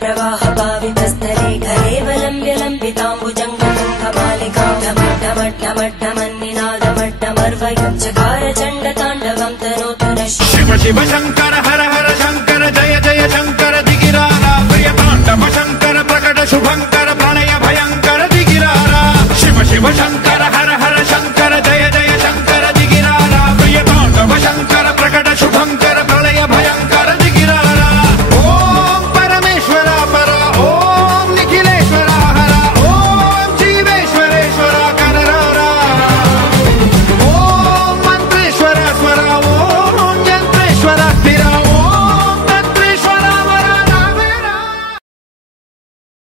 प्रवाहभावितस्थले घरेवलम्ब्यलम्बिताम्बुजङ्गतुङ्गमालिकां ढमड्ढमड्ढमड्ढमन्निनादमड्ढमर्वयं चकार चण्डताण्डवं तनोतु नः शिव शिव शङ्कर हर हर शङ्कर जय जय शङ्कर दिगिरारा प्रिय ताण्डव शङ्कर प्रकट शुभङ्कर